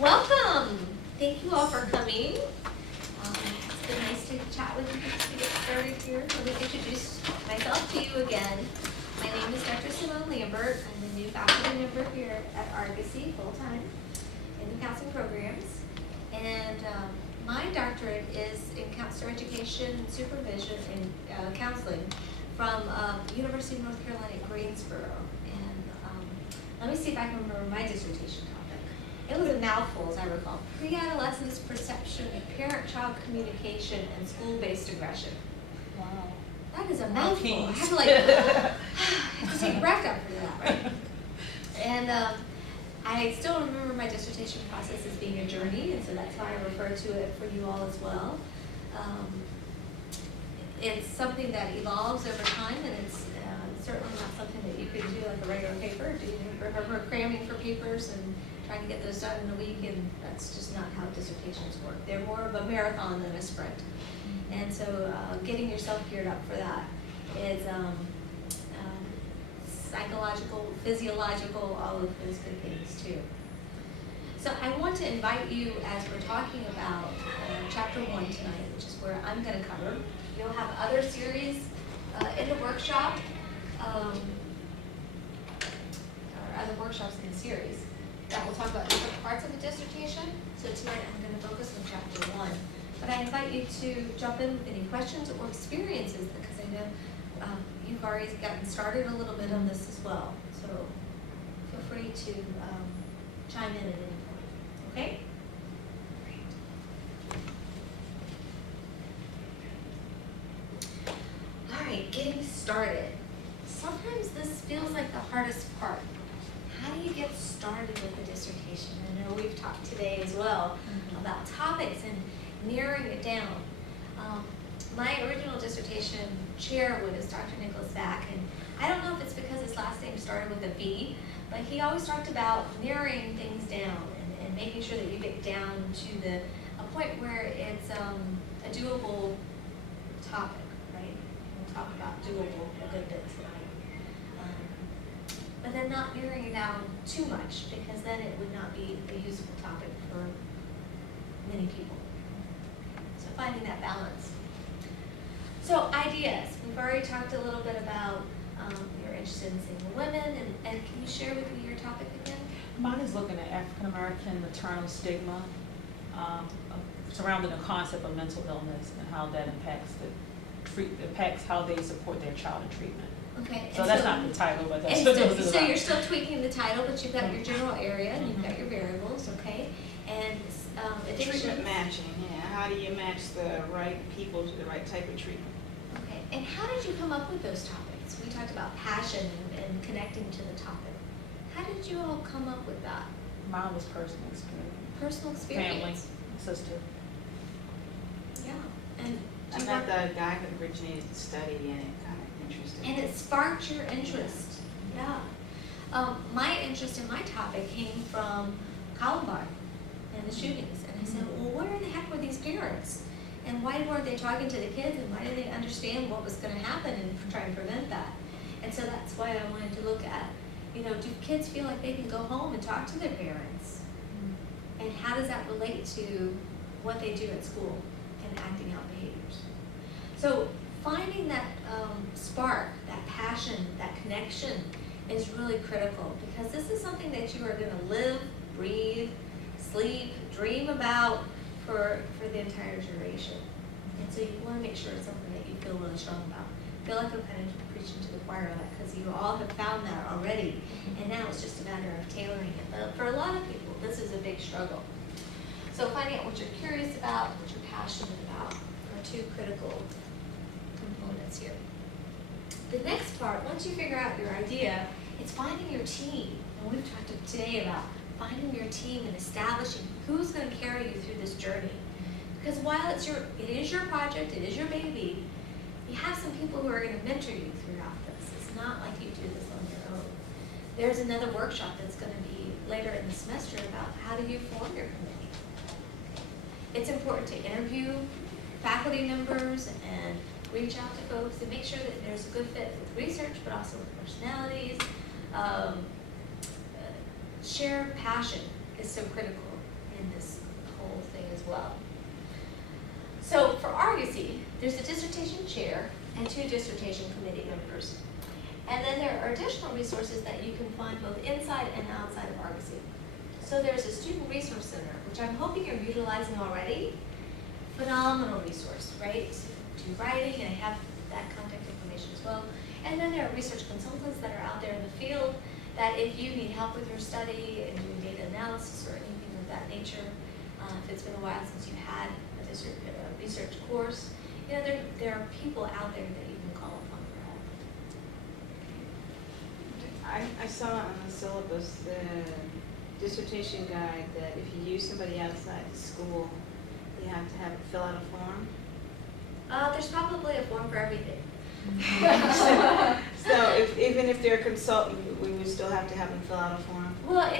Welcome. Thank you all for coming. It's been nice to chat with you to get started here. Let me introduce myself to you again. My name is Dr. Simone Lambert. I'm the new faculty member here at Argosy, full-time in the counseling programs. And my doctorate is in counselor education and supervision and counseling from University of North Carolina at Greensboro. And let me see if I can remember my dissertation topic. It was a mouthful, as I recall. Pre-adolescence perception of parent-child communication and school-based aggression. Wow. That is a mouthful. I have to take a breath after that, right? And I still remember my dissertation process as being a journey, and so that's how I refer to it for you all as well. It's something that evolves over time, and it's certainly not something that you could do like a regular paper. Do you remember cramming for papers and trying to get those done in a week? And that's just not how dissertations work. They're more of a marathon than a sprint. And so getting yourself geared up for that is psychological, physiological, all of those good things too. So I want to invite you, as we're talking about chapter 1 tonight, which is where I'm going to cover. You'll have other series in the workshop, or other workshops in the series that will talk about different parts of the dissertation. So tonight I'm going to focus on chapter 1. But I invite you to jump in with any questions or experiences, because I know you've already gotten started a little bit on this as well. So feel free to chime in at any point, okay? All right, getting started. Sometimes this feels like the hardest part. How do you get started with a dissertation? I know we've talked today as well about topics and narrowing it down. My original dissertation chair was Dr. Nicholas Back, and I don't know if it's because his last name started with a V, but he always talked about narrowing things down and making sure that you get down to a point where it's a doable topic, right? We'll talk about doable a good bit tonight. But then not narrowing it down too much, because then it would not be a usable topic for many people. So finding that balance. So ideas. We've already talked a little bit about you're interested in single women, and can you share with me your topic again? Mine is looking at African American maternal stigma surrounding the concept of mental illness and how that impacts how they support their child in treatment. Okay. So that's not the title, but that's what it is. So you're still tweaking the title, but you've got your general area and you've got your variables, okay? And treatment matching, yeah. How do you match the right people to the right type of treatment? Okay. And how did you come up with those topics? We talked about passion and connecting to the topic. How did you all come up with that? Mine was personal experience. Personal experience? Family, sister. Yeah. And I met the guy who originated the study, and it kind of interested me. And it sparked your interest. Yeah. My interest in my topic came from Columbine and the shootings. And I said, well, where in the heck were these parents? And why weren't they talking to the kids? And why didn't they understand what was going to happen and try and prevent that? And so that's why I wanted to look at, do kids feel like they can go home and talk to their parents? And how does that relate to what they do at school and acting out behaviors? So finding that spark, that passion, that connection is really critical, because this is something that you are going to live, breathe, sleep, dream about for the entire duration. And so you want to make sure it's something that you feel really strong about. I feel like I'm kind of preaching to the choir on that, because you all have found that already, and now it's just a matter of tailoring it. But for a lot of people, this is a big struggle. So finding out what you're curious about, what you're passionate about, are two critical components here. The next part, once you figure out your idea, it's finding your team. And we've talked today about finding your team and establishing who's going to carry you through this journey. Because while it is your project, it is your baby, you have some people who are going to mentor you throughout this. It's not like you do this on your own. There's another workshop that's going to be later in the semester about how do you form your committee. It's important to interview faculty members and reach out to folks and make sure that there's a good fit with research, but also with personalities. Shared passion is so critical, in this whole thing as well. So for Argosy, there's a dissertation chair and 2 dissertation committee members. And then there are additional resources that you can find both inside and outside of Argosy. So there's a student resource center, which I'm hoping you're utilizing already. Phenomenal resource, right? To writing, and I have that contact information as well. And then there are research consultants that are out there in the field that if you need help with your study and doing data analysis or anything of that nature, if it's been a while since you've had a research course, you know, there are people out there that you can call upon for help. I saw on the syllabus the dissertation guide that if you use somebody outside the school, you have to have fill out a form. There's probably a form for everything. So even if they're a consultant, we would still have to have them fill out a form? Well,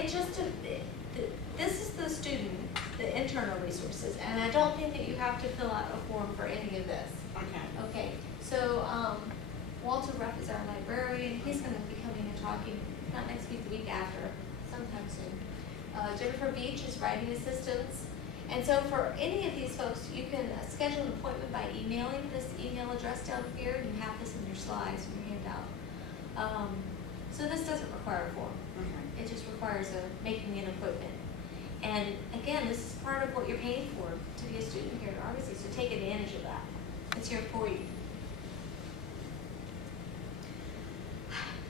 this is the student, the internal resources, and I don't think that you have to fill out a form for any of this. Okay. Okay, so Walter Ruff is our librarian. He's going to be coming and talking, not next week, the week after, sometime soon. Jennifer Beach is writing assistance. And so for any of these folks, you can schedule an appointment by emailing this email address down here. You have this in your slides in your handout. So this doesn't require a form. Okay. It just requires making an appointment. And again, this is part of what you're paying for to be a student here at Argosy, so take advantage of that. It's here for you.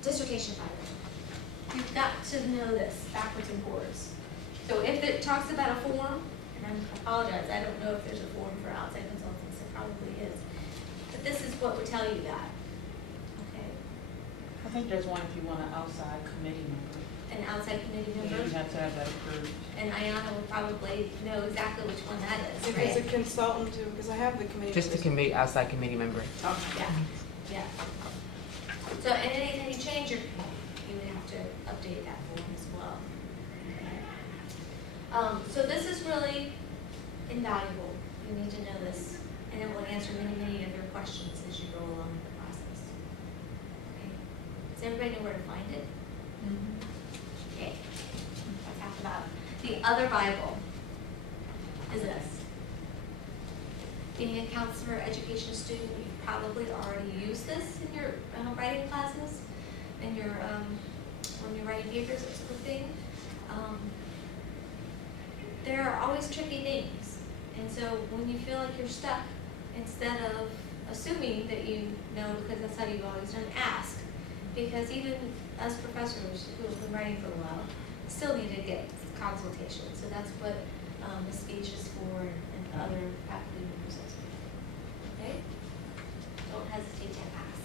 Dissertation Bible. You've got to know this backwards and forwards. So if it talks about a form, and I apologize, I don't know if there's a form for outside consultants, there probably is. But this is what would tell you that. Okay. I think there's one if you want an outside committee member. An outside committee Yeah, member. you have to have that approved. And Ayana will probably know exactly which one that is. If it's a consultant too, because I have the committee. Just a committee, outside committee member. Okay. Yeah, yeah. So, and anytime you change your, you would have to update that form as well. Okay. So this is really invaluable. You need to know this, and it will answer many, many of your questions as you go along in the process. Okay. Does everybody know where to find it? Okay. That's half the Bible. The other Bible is this. Being a counselor education student, you've probably already used this in your writing classes, in your when you're writing papers, that sort of thing. There are always tricky things, and so when you feel like you're stuck, instead of assuming that you know because that's how you've always done, ask. Because even us professors who have been writing for a while still need to get consultation. So that's what the speech is for, and other faculty members as well. Okay? Don't hesitate to ask.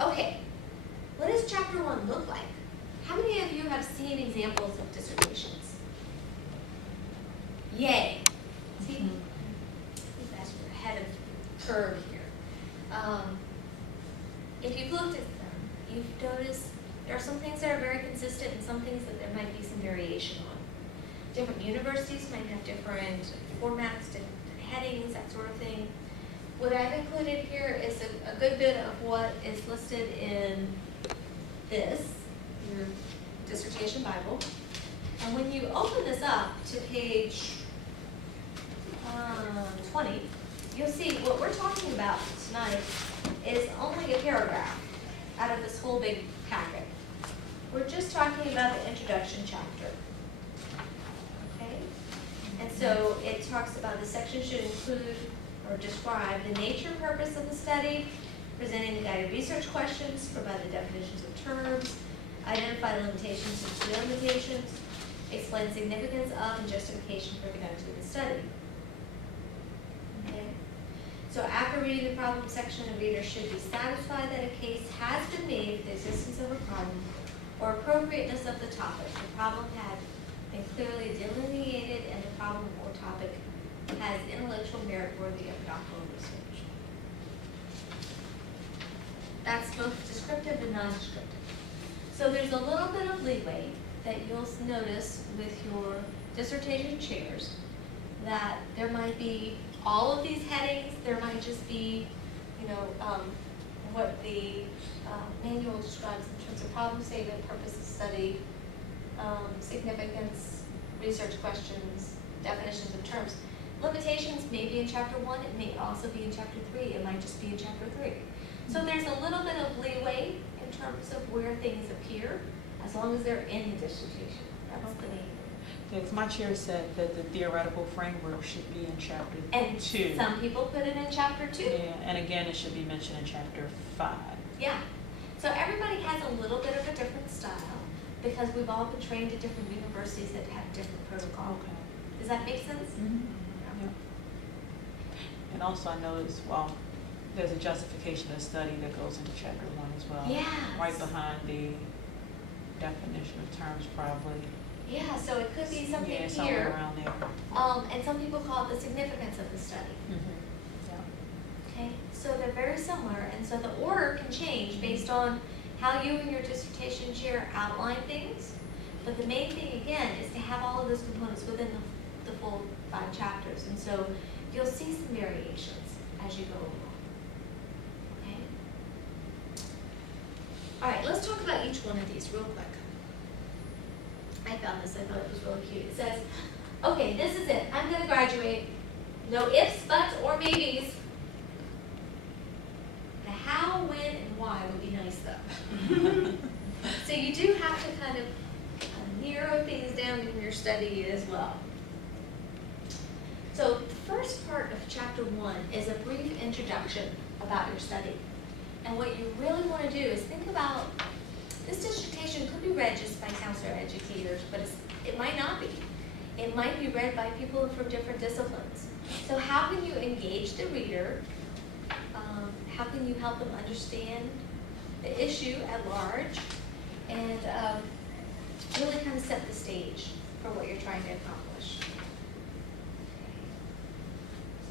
Okay, what does chapter 1 look like? How many of you have seen examples of dissertations? Yay. See? You guys are ahead of the curve here. If you've looked at them, you've noticed there are some things that are very consistent and some things that there might be some variation on. Different universities might have different formats, different headings, that sort of thing. What I've included here is a good bit of what is listed in this, your dissertation Bible. And when you open this up to page 20, you'll see what we're talking about tonight is only a paragraph out of this whole big packet. We're just talking about the introduction chapter. Okay? And so it talks about the section should include or describe the nature and purpose of the study, presenting the guided research questions, provide the definitions of terms, identify limitations and delimitations, explain significance of and justification for conducting the study. Okay? So after reading the problem section, the reader should be satisfied that a case has been made for the existence of a problem or appropriateness of the topic. The problem had been clearly delineated and the problem or topic has intellectual merit worthy of doctoral research. That's both descriptive and non-descriptive. So there's a little bit of leeway that you'll notice with your dissertation chairs that there might be all of these headings, there might just be, what the manual describes in terms of problem statement, purpose of study, significance, research questions, definitions of terms. Limitations may be in chapter 1, it may also be in chapter 3, it might just be in chapter 3. So there's a little bit of leeway in terms of where things appear, as long as they're in the dissertation. That's the main thing. Yeah, 'cause my chair said that the theoretical framework should be in chapter And 2. some people put it in chapter 2. Yeah, and again, it should be mentioned in chapter 5. Yeah. So everybody has a little bit of a different style because we've all been trained at different universities that have different protocol. Okay. Does that make sense? Yeah. And also I noticed, well, there's a justification of study that goes into chapter 1 as well. Yes. Right behind the definition of terms probably. Yeah, so it could be something Yeah, here. somewhere around there. And some people call it the significance of the study. Yeah. Okay, so they're very similar, and so the order can change based on how you and your dissertation chair outline things. But the main thing, again, is to have all of those components within the full 5 chapters. And so you'll see some variations as you go along. Okay? All right, let's talk about each one of these real quick. I found this, I thought it was really cute. It says, okay, this is it. I'm going to graduate. No ifs, buts, or maybes. The how, when, and why would be nice though. So you do have to kind of narrow things down in your study as well. So the first part of chapter 1 is a brief introduction about your study. And what you really want to do is think about, this dissertation could be read just by counselor educators, but it might not be. It might be read by people from different disciplines. So how can you engage the reader? How can you help them understand the issue at large? And really kind of set the stage for what you're trying to accomplish.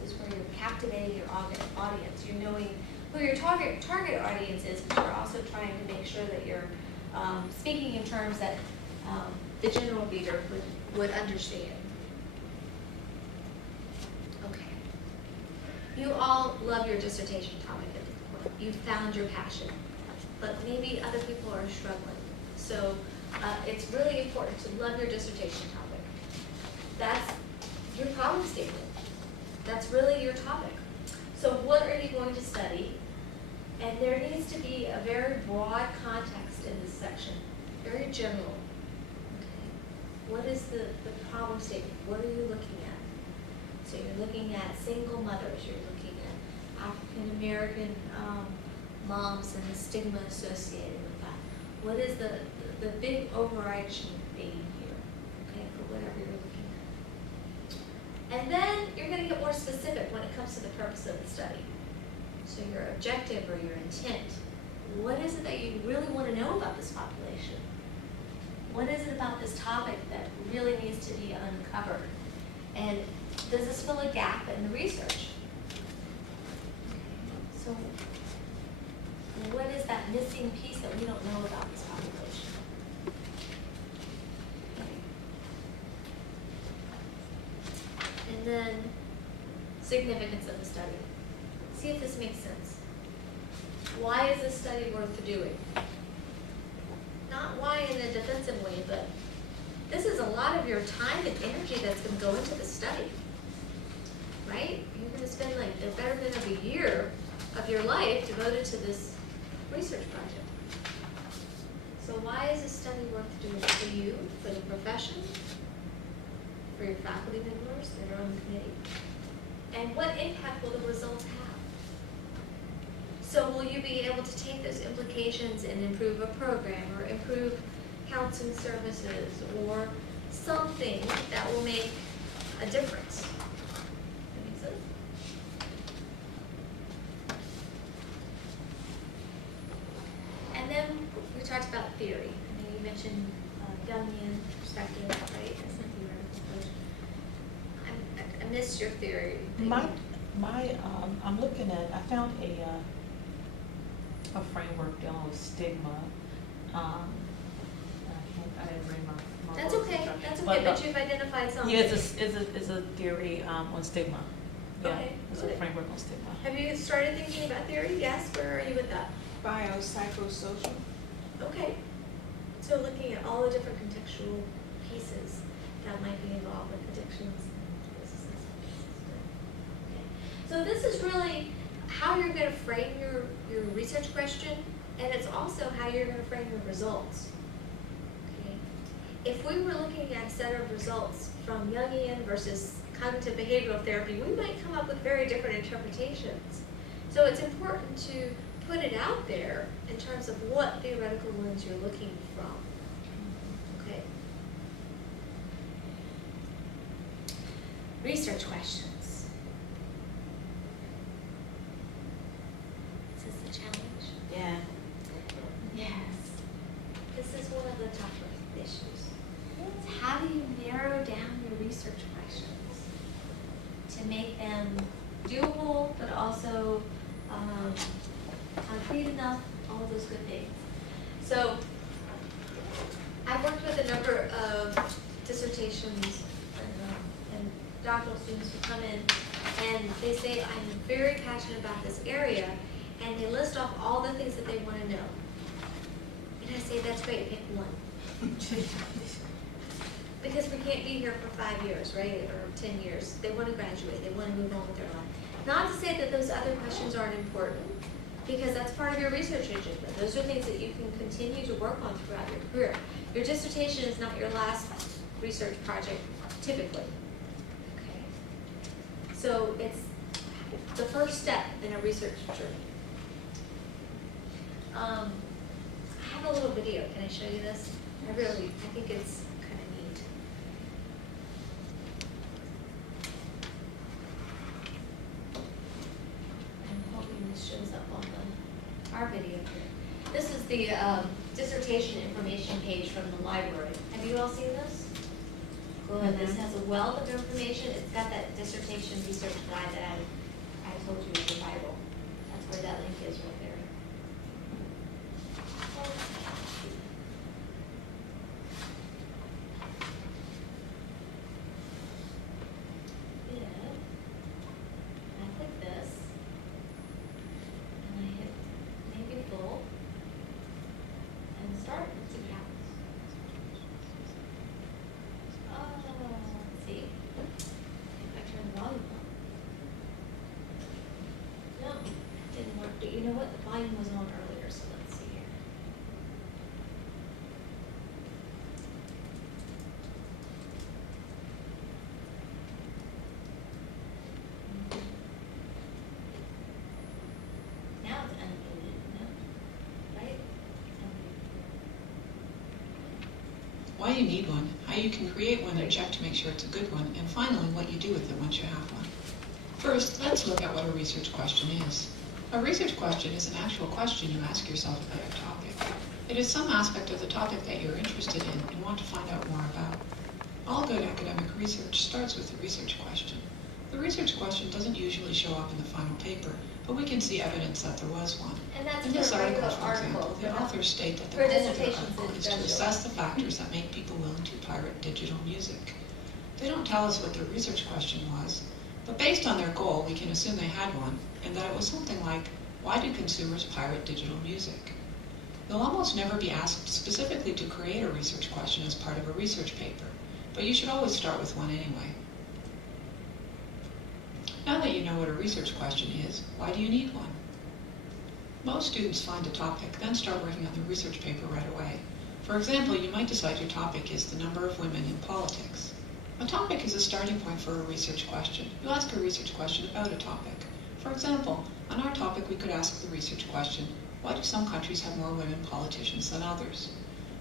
This is where you're captivating your audience. You're knowing who your target audience is, but you're also trying to make sure that you're speaking in terms that the general reader would understand. Okay. You all love your dissertation topic at this point. You've found your passion, but maybe other people are struggling. So it's really important to love your dissertation topic. That's your problem statement. That's really your topic. So what are you going to study? And there needs to be a very broad context in this section, very general. Okay. What is the problem statement? What are you looking at? So you're looking at single mothers, you're looking at African American moms and the stigma associated with that. What is the big overarching theme here, okay, for whatever you're looking at. And then you're going to get more specific when it comes to the purpose of the study. So your objective or your intent. What is it that you really want to know about this population? What is it about this topic that really needs to be uncovered? And does this fill a gap in the research? So what is that missing piece that we don't know about this population? And then significance of the study. See if this makes sense. Why is this study worth doing? Not why in a defensive way, but this is a lot of your time and energy that's going to go into the study, right? You're going to spend like a better bit of a year of your life devoted to this research project. So why is this study worth doing for you, for the profession, for your faculty members that are on the committee? And what impact will the results have? So will you be able to take those implications and improve a program or improve counseling services or something that will make a difference? That makes sense? And then we talked about theory. I mean, you mentioned Jungian perspective, right? That's something you were proposed. I missed your theory. I'm looking at, I found a framework dealing with stigma. I didn't bring my That's books okay, and stuff. that's okay, but you've identified something. Yeah, it's a theory on stigma. Yeah, Okay, it's a good. framework on stigma. Have you started thinking about theory? Yes, where are you with that? Biopsychosocial. Okay, So looking at all the different contextual pieces that might be involved with addictions. Okay. So this is really how you're going to frame your research question, and it's also how you're going to frame your results. Okay. If we were looking at a set of results from Jungian versus cognitive behavioral therapy, we might come up with very different interpretations. So it's important to put it out there in terms of what theoretical lens you're looking from. Okay. Research questions. Is this the challenge? Yeah. Yes. This is one of the tougher issues. It's how do you narrow down your research questions to make them doable, but also concrete enough, all of those good things. So I've worked with a number of dissertations and doctoral students who come in and they say, I'm very passionate about this area, and they list off all the things that they want to know. And I say, that's great, pick one. Because we can't be here for 5 years, right, or 10 years. They want to graduate, they want to move on with their life. Not to say that those other questions aren't important, because that's part of your research agenda. Those are things that you can continue to work on throughout your career. Your dissertation is not your last research project, typically. Okay. So it's the first step in a research journey. I have a little video. Can I show you this? I think it's kind of neat. I'm hoping this shows up on our video here. This is the dissertation information page from the library. Have you all seen this? Cool. And this has a wealth of information. It's got that dissertation research guide that I told you is the Bible. That's where that link is right there. I click this, and I hit make it full, and start, and see what happens. Let's see. If I turn the volume on. No, it didn't work. But you know what? The volume was on earlier, so let's see here. Now it's unmuted, no? Right? Why you need one, how you can create one and check to make sure it's a good one, and finally what you do with it once you have one. First, let's look at what a research question is. A research question is an actual question you ask yourself about a topic. It is some aspect of the topic that you're interested in and want to find out more about. All good academic research starts with a research question. The research question doesn't usually show up in the final paper, but we can see evidence that there was one. And that's In this for a article, regular for example, article. the authors state that the For goal of their dissertations, article is it's to special. assess the factors that make people willing to pirate digital music. They don't tell us what their research question was, but based on their goal, we can assume they had one, and that it was something like, why do consumers pirate digital music? You'll almost never be asked specifically to create a research question as part of a research paper, but you should always start with one anyway. Now that you know what a research question is, why do you need one? Most students find a topic, then start working on the research paper right away. For example, you might decide your topic is the number of women in politics. A topic is a starting point for a research question. You ask a research question about a topic. For example, on our topic we could ask the research question, why do some countries have more women politicians than others?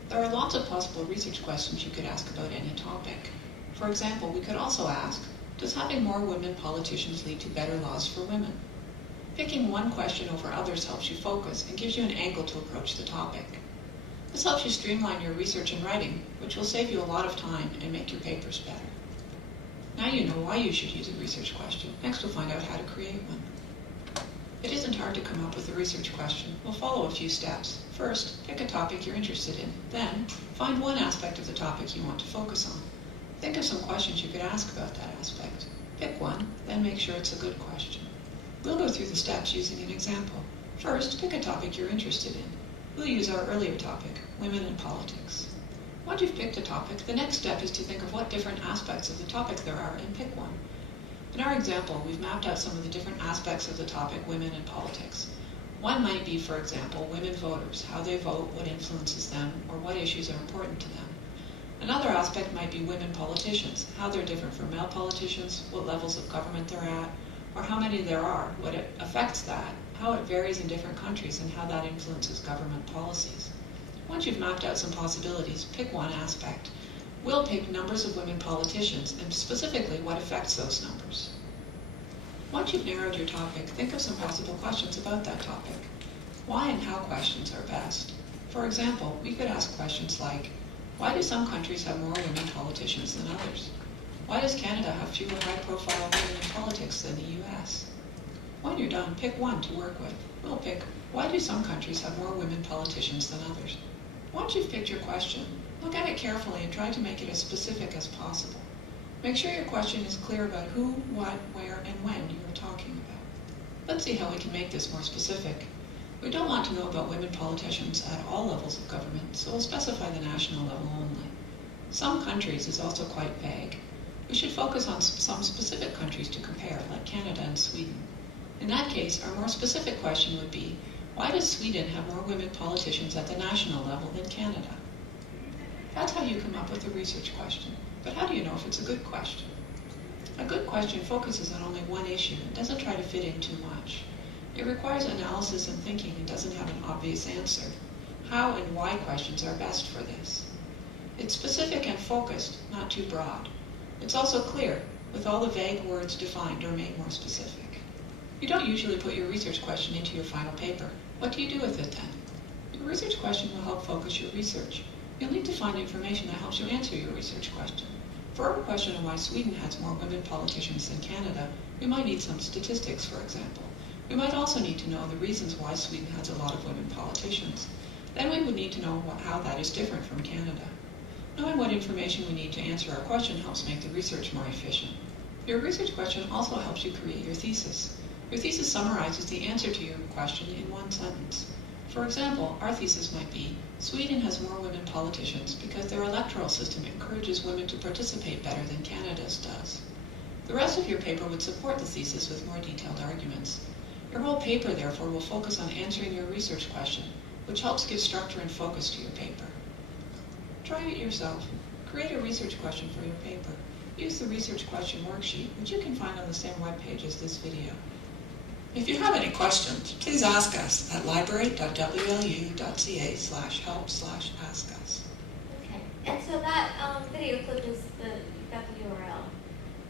There are lots of possible research questions you could ask about any topic. For example, we could also ask, does having more women politicians lead to better laws for women? Picking one question over others helps you focus and gives you an angle to approach the topic. This helps you streamline your research and writing, which will save you a lot of time and make your papers better. Now you know why you should use a research question. Next we'll find out how to create one. It isn't hard to come up with a research question. We'll follow a few steps. First, pick a topic you're interested in. Then, find one aspect of the topic you want to focus on. Think of some questions you could ask about that aspect. Pick one, then make sure it's a good question. We'll go through the steps using an example. First, pick a topic you're interested in. We'll use our earlier topic, women in politics. Once you've picked a topic, the next step is to think of what different aspects of the topic there are and pick one. In our example, we've mapped out some of the different aspects of the topic, women in politics. One might be, for example, women voters, how they vote, what influences them, or what issues are important to them. Another aspect might be women politicians, how they're different from male politicians, what levels of government they're at, or how many there are, what it affects that, how it varies in different countries, and how that influences government policies. Once you've mapped out some possibilities, pick one aspect. We'll pick numbers of women politicians, and specifically what affects those numbers. Once you've narrowed your topic, think of some possible questions about that topic. Why and how questions are best. For example, we could ask questions like, why do some countries have more women politicians than others? Why does Canada have fewer high-profile women in politics than the US? When you're done, pick one to work with. We'll pick, why do some countries have more women politicians than others? Once you've picked your question, look at it carefully and try to make it as specific as possible. Make sure your question is clear about who, what, where, and when you are talking about. Let's see how we can make this more specific. We don't want to know about women politicians at all levels of government, so we'll specify the national level only. Some countries is also quite vague. We should focus on some specific countries to compare, like Canada and Sweden. In that case, our more specific question would be, why does Sweden have more women politicians at the national level than Canada? That's how you come up with a research question. But how do you know if it's a good question? A good question focuses on only one issue and doesn't try to fit in too much. It requires analysis and thinking and doesn't have an obvious answer. How and why questions are best for this. It's specific and focused, not too broad. It's also clear, with all the vague words defined or made more specific. You don't usually put your research question into your final paper. What do you do with it then? Your research question will help focus your research. You'll need to find information that helps you answer your research question. For our question on why Sweden has more women politicians than Canada, we might need some statistics, for example. We might also need to know the reasons why Sweden has a lot of women politicians. Then we would need to know how that is different from Canada. Knowing what information we need to answer our question helps make the research more efficient. Your research question also helps you create your thesis. Your thesis summarizes the answer to your question in one sentence. For example, our thesis might be, Sweden has more women politicians because their electoral system encourages women to participate better than Canada's does. The rest of your paper would support the thesis with more detailed arguments. Your whole paper, therefore, will focus on answering your research question, which helps give structure and focus to your paper. Try it yourself. Create a research question for your paper. Use the research question worksheet, which you can find on the same webpage as this video. If you have any questions, please ask us at library.wlu.ca/help/ask-us. Okay, and so that video clip is you've got the URL,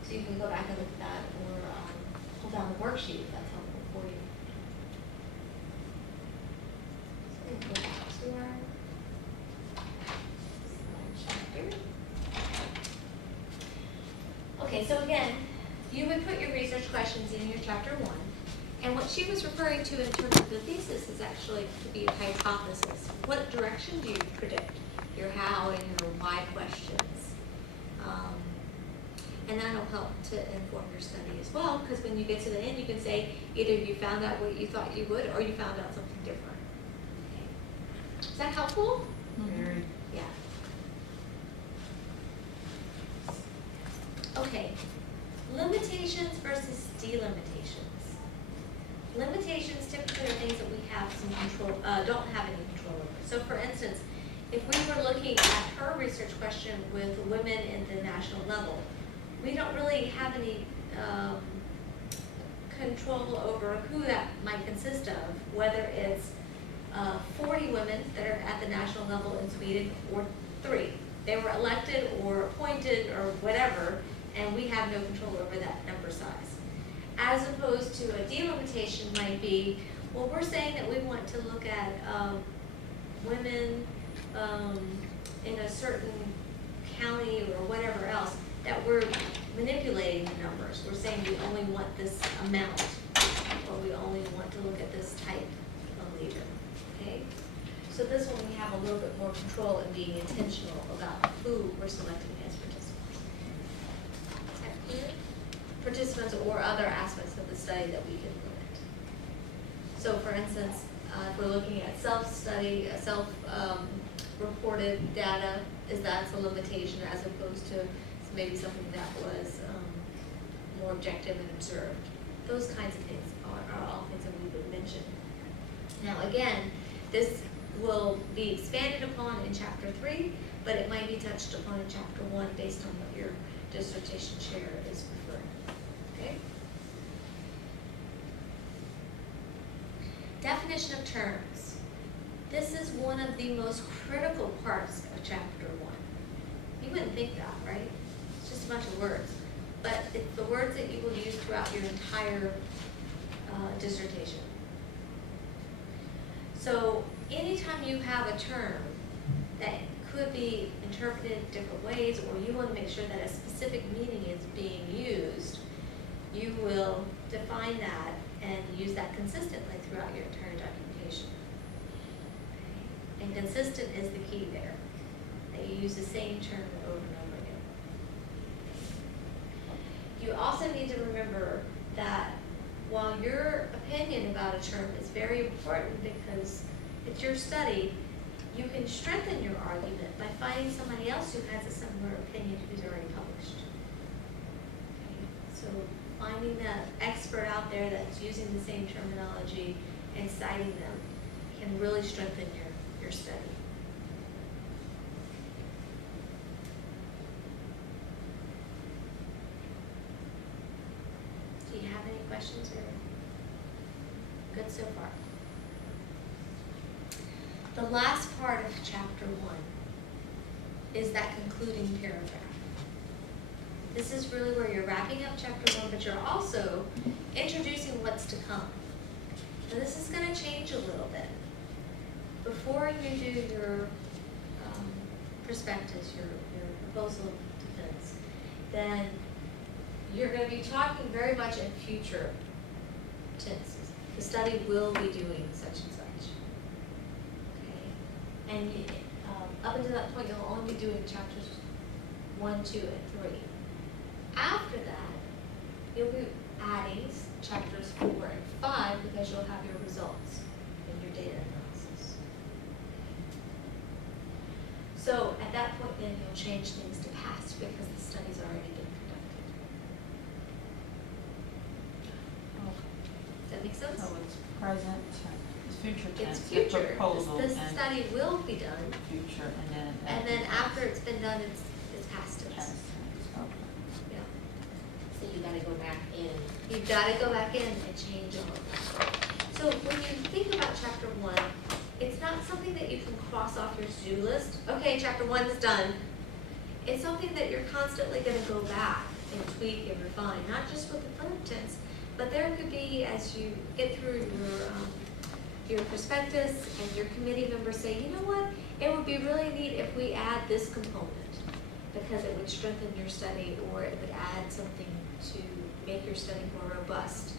so you can go back and look at that, or pull down the worksheet if that's helpful for you. So we'll go back to our slideshow here. Okay, so again, you would put your research questions in your chapter 1. And what she was referring to in terms of the thesis is actually to be a hypothesis. What direction do you predict? Your how and your why questions. And that'll help to inform your study as well, because when you get to the end, you can say either you found out what you thought you would, or you found out something different. Okay. Is that helpful? Very. Yeah. Okay. Limitations versus delimitations. Limitations typically are things that we have some control, don't have any control over. So for instance, if we were looking at her research question with women in the national level, we don't really have any control over who that might consist of, whether it's 40 women that are at the national level in Sweden or 3. They were elected or appointed or whatever, and we have no control over that number size. As opposed to a delimitation might be, well, we're saying that we want to look at women in a certain county or whatever else, that we're manipulating the numbers. We're saying we only want this amount, or we only want to look at this type of leader, okay? So this one we have a little bit more control in being intentional about who we're selecting as participants. Is that clear? Participants or other aspects of the study that we can limit. So for instance, If we're looking at self-study, self-reported data, that's a limitation as opposed to maybe something that was more objective and observed. Those kinds of things are all things that we would mention. Now again, this will be expanded upon in chapter 3, but it might be touched upon in chapter 1 based on what your dissertation chair is preferring. Okay? Definition of terms. This is one of the most critical parts of chapter 1. You wouldn't think that, right? It's just a bunch of words. But it's the words that you will use throughout your entire dissertation. So anytime you have a term that could be interpreted different ways, or you want to make sure that a specific meaning is being used, you will define that and use that consistently throughout your entire documentation. And consistent is the key there, that you use the same term over and over again. You also need to remember that while your opinion about a term is very important because it's your study, you can strengthen your argument by finding somebody else who has a similar opinion who's already published. Okay? So finding that expert out there that's using the same terminology and citing them can really strengthen your study. Do you have any questions or good so far? The last part of chapter 1 is that concluding paragraph. This is really where you're wrapping up chapter 1, but you're also introducing what's to come. And this is going to change a little bit. Before you do your prospectus, your proposal of defense, then you're going to be talking very much in future tenses. The study will be doing such and such. Okay? And up until that point, you'll only be doing chapters 1, 2, and 3. After that, you'll be adding chapters 4 and 5 because you'll have your results and your data analysis. So at that point, then you'll change things to past because the study's already been conducted. Does that make sense? So it's present tense, it's future tense, It's the future. proposal, This and study will be done, future, and then after it's been done, it's past tense. past tense, okay. Yeah. So you gotta go back in. You've got to go back in and change all of that. So when you think about chapter 1, it's not something that you can cross off your to-do list. Okay, chapter 1 is done. It's something that you're constantly going to go back and tweak and refine, not just with the present tense, but there could be, as you get through your prospectus and your committee members say, you know what, it would be really neat if we add this component because it would strengthen your study or it would add something to make your study more robust.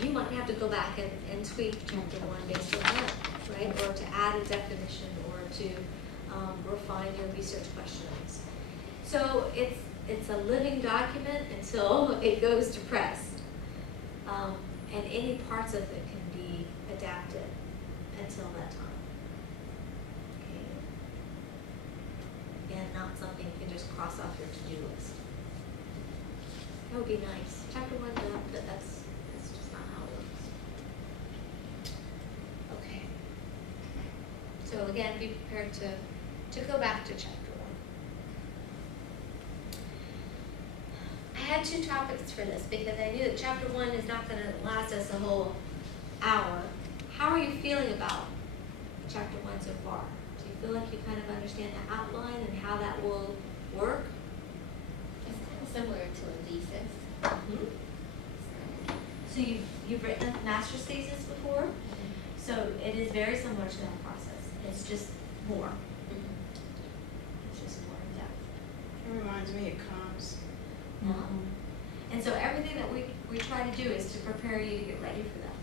You might have to go back and tweak chapter 1 based on that, right? Or to add a definition or to refine your research questions. So it's a living document until it goes to press. And any parts of it can be adapted until that time. Okay. And not something you can just cross off your to-do list. That would be nice. Chapter 1 done, but that's just not how it works. Okay. So again, be prepared to go back to chapter 1. I had 2 topics for this because I knew that chapter 1 is not going to last us a whole hour. How are you feeling about chapter 1 so far? Do you feel like you kind of understand the outline and how that will work? It's kind of similar to a thesis. Mm-hmm. So you've written a master's thesis before, so it is very similar to that process. It's just more. It's just more in depth. It reminds me of comps. And so everything that we try to do is to prepare you to get ready for that.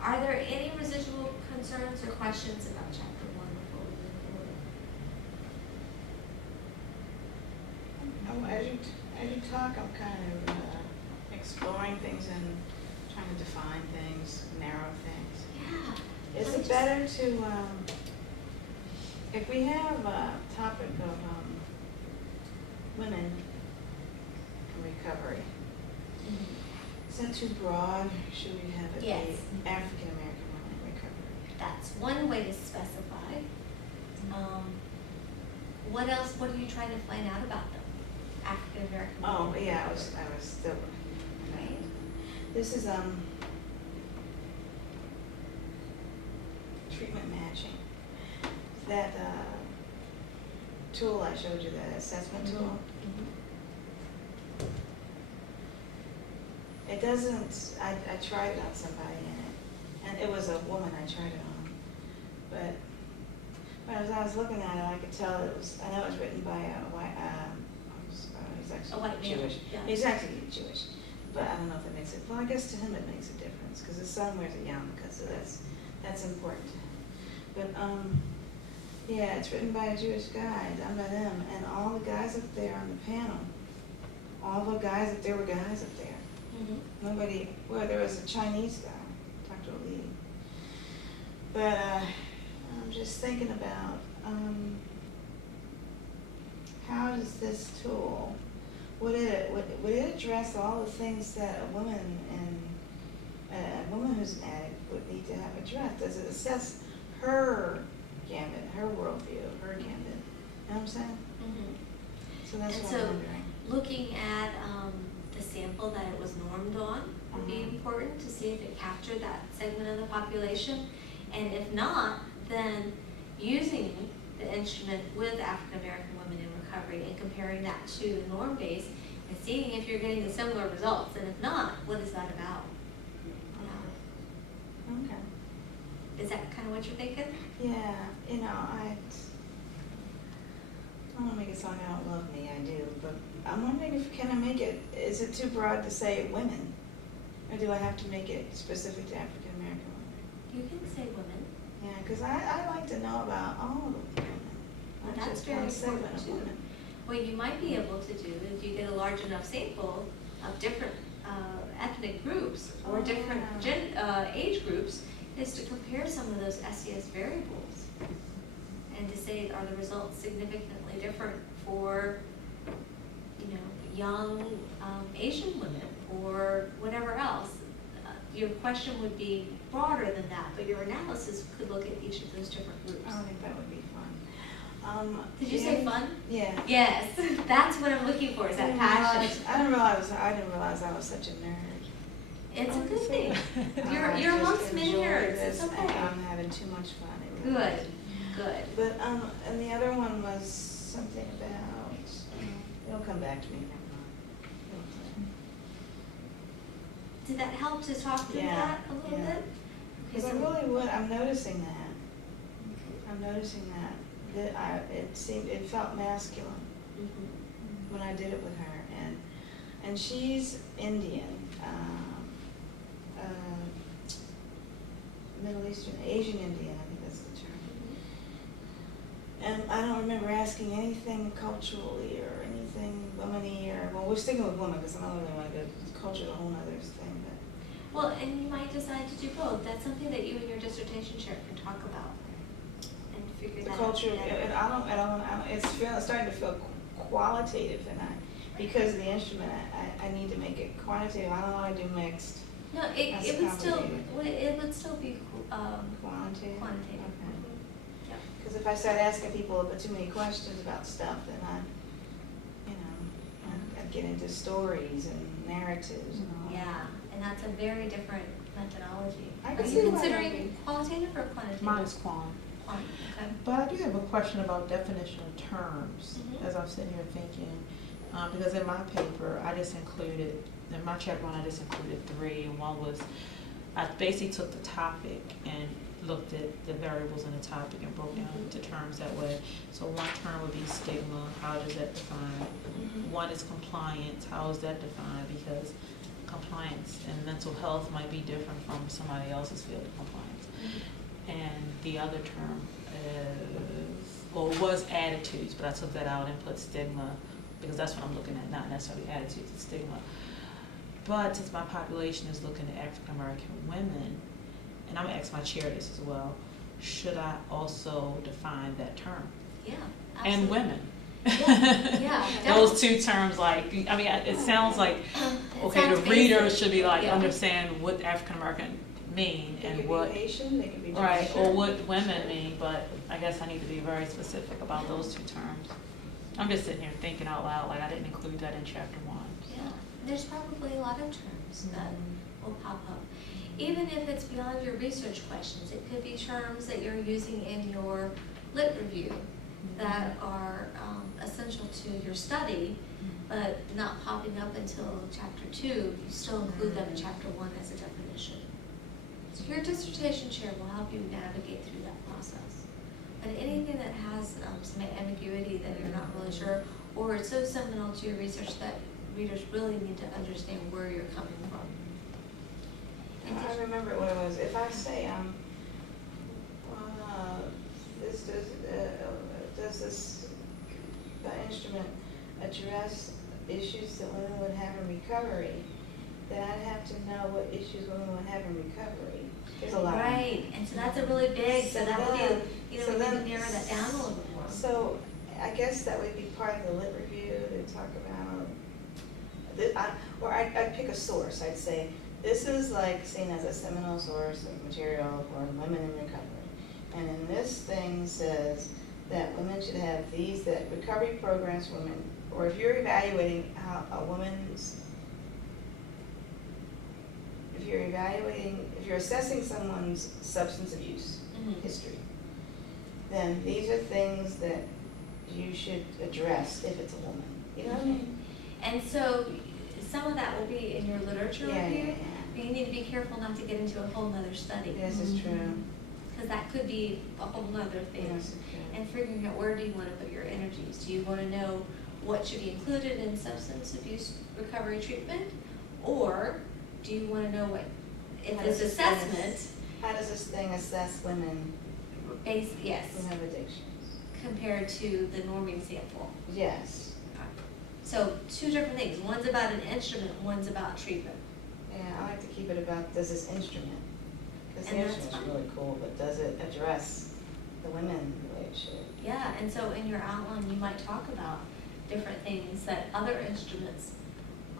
Are there any residual concerns or questions about chapter 1 before we move forward? As you talk, I'm kind of exploring things and trying to define things, narrow things. Yeah. Is I'm it just- better to, if we have a topic of women in recovery, is that too broad? Should we have it Yes. be African American women in recovery? That's one way to specify. What else, what are you trying to find out about them? African American Oh, women. yeah, I was still, Right? this is, treatment matching. That, tool I showed you, that assessment tool. It doesn't, I tried it on somebody and it was a woman I tried it on. But as I was looking at it, I could tell it was, I know it was written by a white, he's A actually white man, Jewish. yeah. He's actually Jewish, but I don't know if it makes it, well, I guess to him it makes a difference, because his son wears a yarmulke, so that's important. But, yeah, it's written by a Jewish guy, done by them, and all the guys up there on the panel, all the guys up there were guys up there. Nobody, well, there was a Chinese guy, Dr. Lee. But I'm just thinking about how does this tool, would it address all the things that a woman who's an addict would need to have addressed? Does it assess her gambit, her worldview, her gambit? You know what I'm saying? So that's And what so, I'm wondering. looking at the sample that it was normed on would be important to see if it captured that segment of the population. And if not, then using the instrument with African American women in recovery and comparing that to the norm base and seeing if you're getting the similar results. And if not, what is that about? Okay. Is that kind of what you're thinking? Yeah, you know, I don't want to make it sound like I don't love me, I do, but I'm wondering if, can I make it, is it too broad to say women? Or do I have to make it specific to African American women? You can say women. Yeah, because I like to know about all the women, Well, not that's just very one segment important of too. women. What you might be able to do, if you get a large enough sample of different ethnic groups or different age groups, is to compare some of those SES variables and to say, are the results significantly different for, you know, young Asian women or whatever else? Your question would be broader than that, but your analysis could look at each of those different groups. I think that would be fun. Did you say fun? Yeah. Yes, that's what I'm looking for, is that passion. I didn't realize I was such a nerd. It's a good thing. I You're just amongst many enjoy nerds, this, it's and okay. I'm having too much fun. It really Good, is. good. But, and the other one was something about, it'll come back to me, never mind. Did that help to talk through Yeah, that a little yeah. bit? Because I Okay, really would, I'm noticing that, it felt masculine Mhm. when I did it with her, and she's Indian, Middle Eastern, Asian Indian, I think that's the term. And I don't remember asking anything culturally or anything womany well, we're sticking with women because I don't really want to go to culture, a whole nother thing, but. Well, and you might decide to do both. That's something that you and your dissertation chair can talk about and figure The that out. culture, together. and it's starting to feel qualitative, and because of the instrument, I need to make it quantitative. I don't want to do mixed. No, That's it would still, complicated. it would still be Quantitative? quantitative. Okay. Mhm. Yep. Because if I start asking people too many questions about stuff, then I'd get into stories and narratives and all. Yeah, and that's a very different methodology. I Are can you see why considering that'd be- qualitative or quantitative? Mine is quant. Quant, okay. But I do have a question about definition of terms, Mhm. as I'm sitting here thinking, because in my paper, I just included, in my chapter one, I just included 3, and one was, I basically took the topic and looked at the variables in the topic and broke down into terms that way. So one term would be stigma, how does that define? Mhm. One is compliance, how is that defined? Because compliance and mental health might be different from somebody else's field of compliance. And the other term was attitudes, but I took that out and put stigma, because that's what I'm looking at, not necessarily attitudes, it's stigma. But since my population is looking at African American women, and I'm gonna ask my chair this as well, should I also define that term? Yeah, And absolutely. women? Yeah, Those two terms, like, I mean, it sounds like, It okay, the sounds reader basic. should be like, Yeah. understand what African American mean They and could what, be Haitian, they could be right, Jamaican. or what women mean, but I guess I need to be very specific about those two terms. I'm just sitting here thinking out loud, like I didn't include that in chapter 1. Yeah, there's probably a lot of terms that will pop up. Even if it's beyond your research questions, it could be terms that you're using in your lit review that are essential to your study, but not popping up until chapter 2. You still include them in chapter 1 as a definition. So your dissertation chair will help you navigate through that process. But anything that has some ambiguity that you're not really sure, or it's so seminal to your research that readers really need to understand where you're coming from. I remember what it was. If I say, does this instrument address issues that women would have in recovery, then I'd have to know what issues women would have in recovery. There's a lot. Right, and so that's a really big, so that would then- be, so we need to then- narrow that down a little bit more. So I guess that would be part of the lit review to talk about, I'd pick a source. I'd say, this is like seen as a seminal source of material for women in recovery. And then this thing says that women should have these, that recovery programs for women, or if you're evaluating how a woman's, if you're assessing someone's substance abuse Mhm. history, then these are things that you should address if it's a woman. You know what I mean? And so some of that will be in your literature Yeah, review, yeah, but you need to be careful not to get into a whole nother study. yeah. This is true. Because that could be a whole nother thing. Yes, okay. And figuring out where do you want to put your energies? Do you want to know what should be included in substance abuse recovery treatment? Or do you want to know what, if How this does this assessment, How does this thing assess women yes, who have addictions? compared to the norming sample? Yes. So two different things. One's about an instrument, one's about treatment. Yeah, I like to keep it about, does this instrument, because the And that's instrument's fine. really cool, but does it address the women the way it should? Yeah, and so in your outline, you might talk about different things that other instruments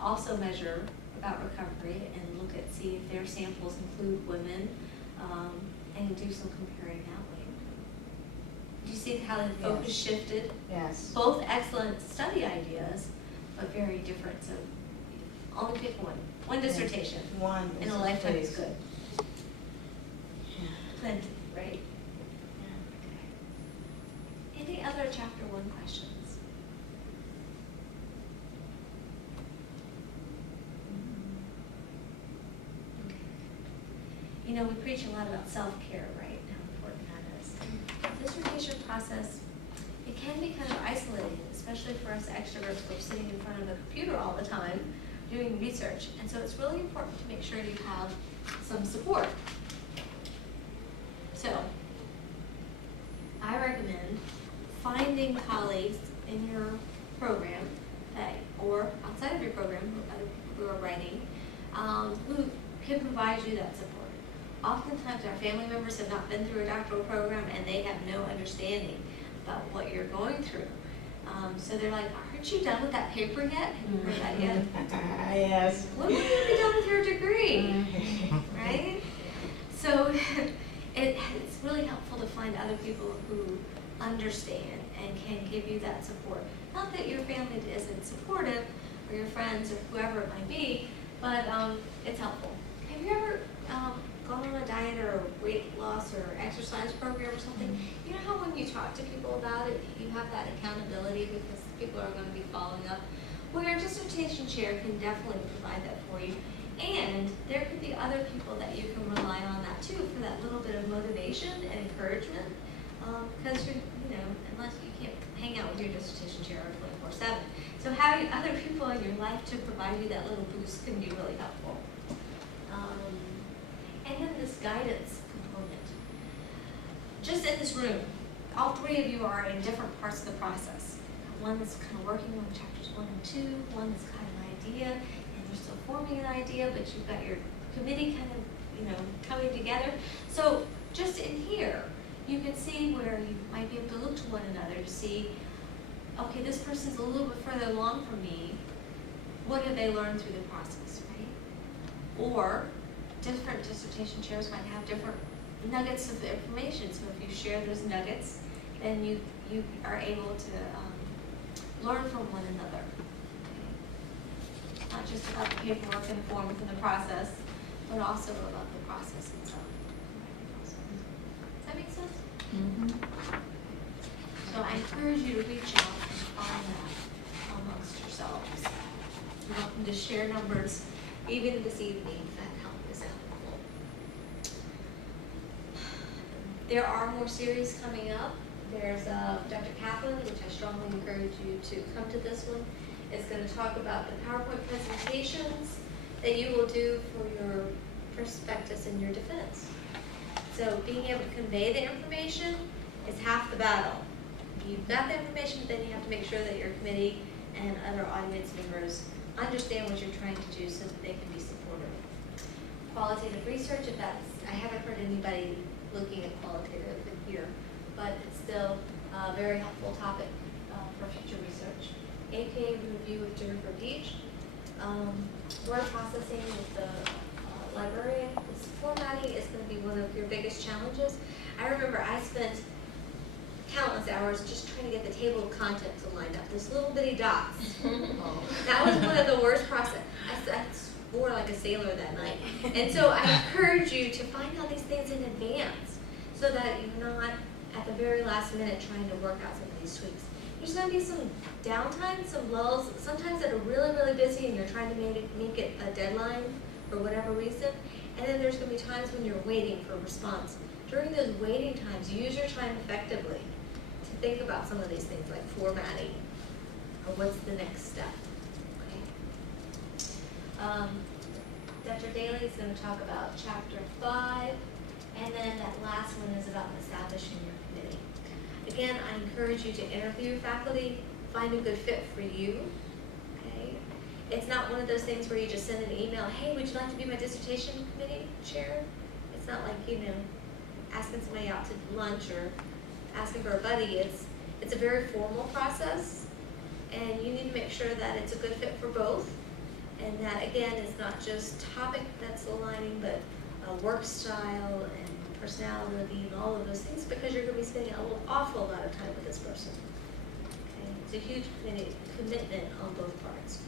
also measure about recovery and look at, see if their samples include women, and do some comparing that way. Do you see how the focus Yes. shifted? Yes. Both excellent study ideas, but very different, so only pick one dissertation, One. in is a lifetime is please. good. Yeah. Plenty, right? Yeah. Any other chapter 1 questions? Okay. You know, we preach a lot about self-care, right, and how important that is. The dissertation process, it can be kind of isolating, especially for us extroverts who are sitting in front of a computer all the time doing research. And so it's really important to make sure you have some support. So, I recommend finding colleagues in your program that, or outside of your program, other people who are writing, who can provide you that support. Oftentimes our family members have not been through a doctoral program and they have no understanding about what you're going through. So they're like, aren't you done with that paper yet? Have you heard that yet? Yes. When will you be done with your degree? Right? So it's really helpful to find other people who understand and can give you that support. Not that your family isn't supportive, or your friends, or whoever it might be, but it's helpful. Have you ever gone on a diet or a weight loss or exercise program or something? You know how when you talk to people about it, you have that accountability because people are going to be following up? Well, your dissertation chair can definitely provide that for you. And there could be other people that you can rely on that too for that little bit of motivation and encouragement. Because unless you can't hang out with your dissertation chair 24/7. So having other people in your life to provide you that little boost can be really helpful. And then this guidance component. Just in this room, all 3 of you are in different parts of the process. One that's kind of working on chapters 1 and 2, one that's got an idea, and you're still forming an idea, but you've got your committee kind of, coming together. So just in here, you can see where you might be able to look to one another to see, okay, this person's a little bit further along from me. What have they learned through the process, right? Or different dissertation chairs might have different nuggets of information. So if you share those nuggets, then you are able to learn from one another. Okay? Not just about the paperwork and forms and the process, but also about the process itself. Does that make sense? Mm-hmm. So I encourage you to reach out and find that amongst yourselves. You're welcome to share numbers even this evening if that help is helpful. There are more series coming up. There's Dr. Kaplan, which I strongly encourage you to come to this one. It's going to talk about the PowerPoint presentations that you will do for your prospectus and your defense. So being able to convey the information is half the battle. You've got the information, but then you have to make sure that your committee and other audience members understand what you're trying to do so that they can be supportive. Qualitative research, I haven't heard anybody looking at qualitative in here, but it's still a very helpful topic for future research. APA review with Jennifer Beach. Word processing with the librarian. This formatting is going to be one of your biggest challenges. I remember I spent countless hours just trying to get the table of contents lined up. This little bitty dots. That was one of the worst process. I swore like a sailor that night. And so I encourage you to find out these things in advance so that you're not at the very last minute trying to work out some of these tweaks. There's going to be some downtime, some lulls, sometimes that are really, really busy and you're trying to make it a deadline for whatever reason. And then there's going to be times when you're waiting for a response. During those waiting times, use your time effectively to think about some of these things like formatting or what's the next step. Okay. Dr. Daly is going to talk about chapter 5, and then that last one is about establishing your committee. Again, I encourage you to interview faculty, find a good fit for you. Okay. It's not one of those things where you just send an email, hey, would you like to be my dissertation committee chair? It's not like, asking somebody out to lunch or asking for a buddy. It's a very formal process, and you need to make sure that it's a good fit for both, and that, again, it's not just topic that's aligning, but work style and personality and all of those things, because you're going to be spending an awful lot of time with this person. Okay? It's a huge commitment on both parts.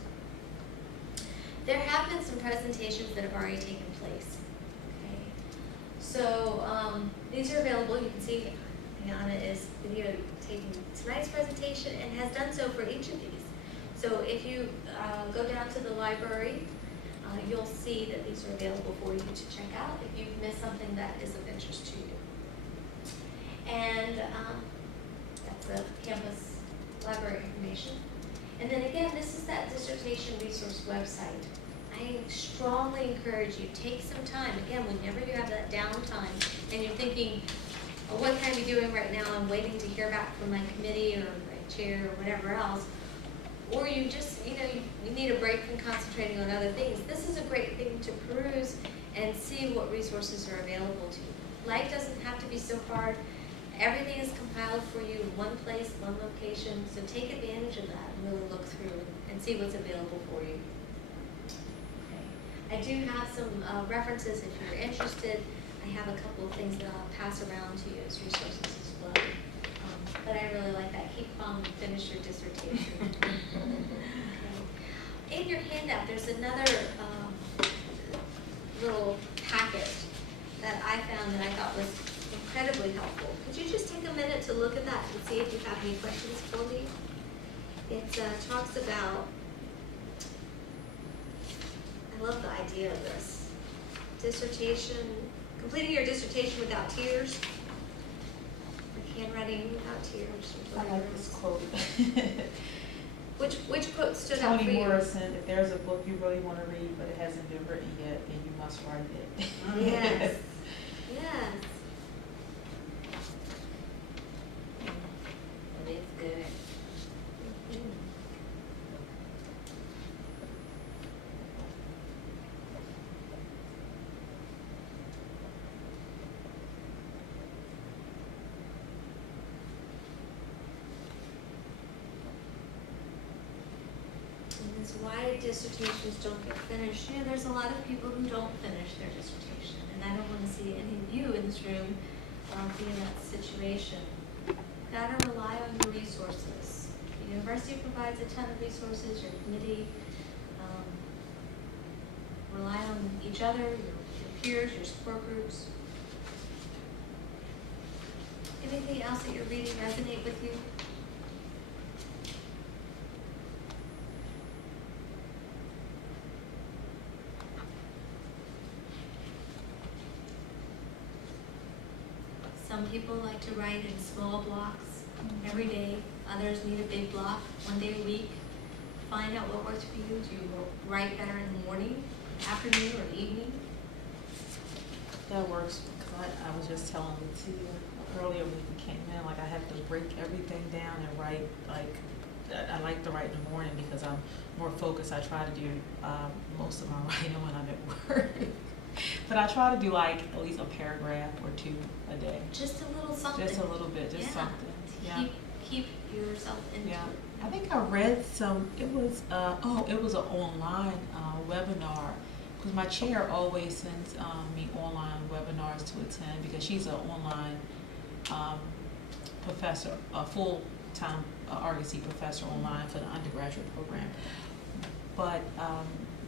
There have been some presentations that have already taken place. Okay? So these are available. You can see Anna is videotaping tonight's presentation and has done so for each of these. So if you go down to the library, you'll see that these are available for you to check out if you've missed something that is of interest to you. And that's the campus library information. And then again, this is that dissertation resource website. I strongly encourage you, take some time. Again, whenever you have that downtime and you're thinking, oh, what can I be doing right now? I'm waiting to hear back from my committee or my chair or whatever else. Or you just, you need a break from concentrating on other things. This is a great thing to peruse and see what resources are available to you. Life doesn't have to be so hard. Everything is compiled for you in one place, one location. So take advantage of that and really look through and see what's available for you. Okay. I do have some references if you're interested. I have a couple of things that I'll pass around to you as resources as well. But I really like that. Keep calm and finish your dissertation. Okay. In your handout, there's another little packet that I found that I thought was incredibly helpful. Could you just take a minute to look at that and see if you have any questions for me? It talks about, I love the idea of this, completing your dissertation without tears. Handwriting without tears. I like this quote. Which quote stood out for Toni you? Morrison, if there's a book you really want to read but it hasn't been written yet, then you must write it. Yes. Yes. And it's good. Mhm. And that's why dissertations don't get finished. You know, there's a lot of people who don't finish their dissertation, and I don't want to see any of you in this room be in that situation. Gotta rely on your resources. The university provides a ton of resources, your committee, rely on each other, your peers, your support groups. Anything else that you're reading resonate with you? Some people like to write in small blocks every day. Others need a big block, 1 day a week. Find out what works for you. Do you write better in the morning, afternoon, or evening? That works, because I was just telling Lucia earlier when we came in, like I have to break everything down and write, like, I like to write in the morning because I'm more focused. I try to do most of my writing when I'm at work. But I try to do like at least a paragraph or two a day. Just a little something. Just a little bit, just Yeah. something. Yeah. Keep yourself into Yeah. it. I think I read some, it was an online webinar, because my chair always sends me online webinars to attend, because she's an online professor, a full-time RUC professor online for the undergraduate program. But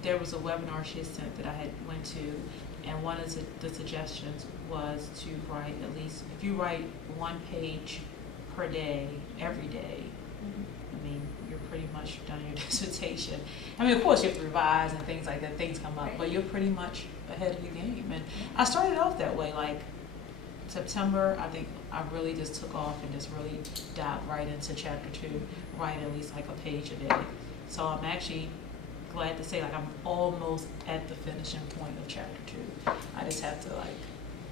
there was a webinar she had sent that I had went to, and one of the suggestions was to write at least, if you write 1 page per day, every day, I mean, you're pretty much done your dissertation. I mean, of course, you have to revise and things like that, things come up, but you're pretty much ahead of the game. And I started off that way, like September, I think I really just took off and just really dived right into chapter 2, write at least like a page a day. So I'm actually glad to say, like, I'm almost at the finishing point of chapter 2. I just have to like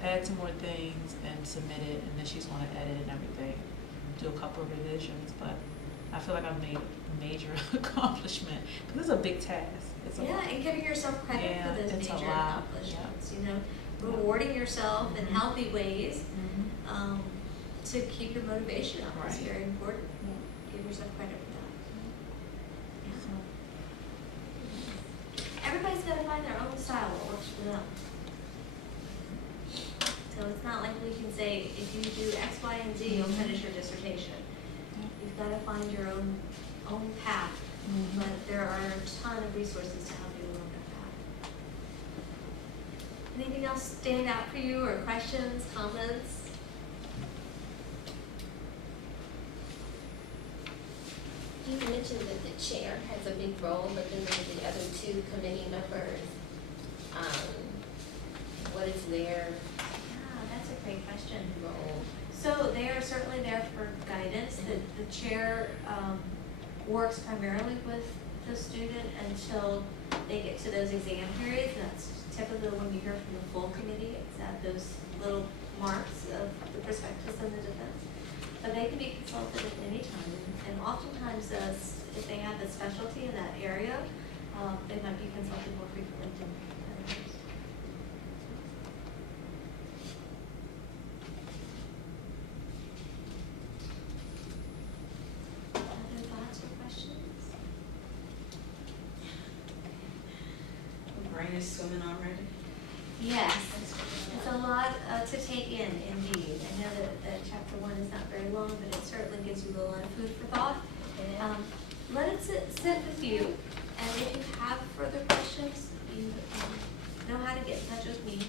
add some more things and submit it, and then she's going to edit and everything, do a couple of revisions, but I feel like I've made a major accomplishment, because it's a big task. It's a lot. And giving yourself credit Yeah, for those it's a major lot. accomplishments, you know, rewarding yourself in Mhm. healthy ways Mhm. to keep your motivation up is Right. very important. Yeah. Give yourself credit for that. So, Everybody's got to find their own style, what works for them. So it's not like we can say, if you do X, Y, and Z, you'll finish your dissertation. You've got to find your own path, Mhm. but there are a ton of resources to help you along that path. Anything else stand out for you, or questions, comments? You mentioned that the chair has a big role, but then there's the other 2 committee members. What is their Yeah, that's a great question. role? So they are certainly there for guidance. The chair works primarily with the student until they get to those exam periods. And that's typically when you hear from the full committee. It's at those little marks of the prospectus and the defense. But they can be consulted at any time. And oftentimes, if they have a specialty in that area, they might be consulted more frequently than others. Other thoughts or questions? My brain is swimming already. Yes, it's a lot to take in, indeed. I know that chapter 1 is not very long, but it certainly gives you a lot of food for thought. Let it sit with you, and if you have further questions, you know how to get in touch with me.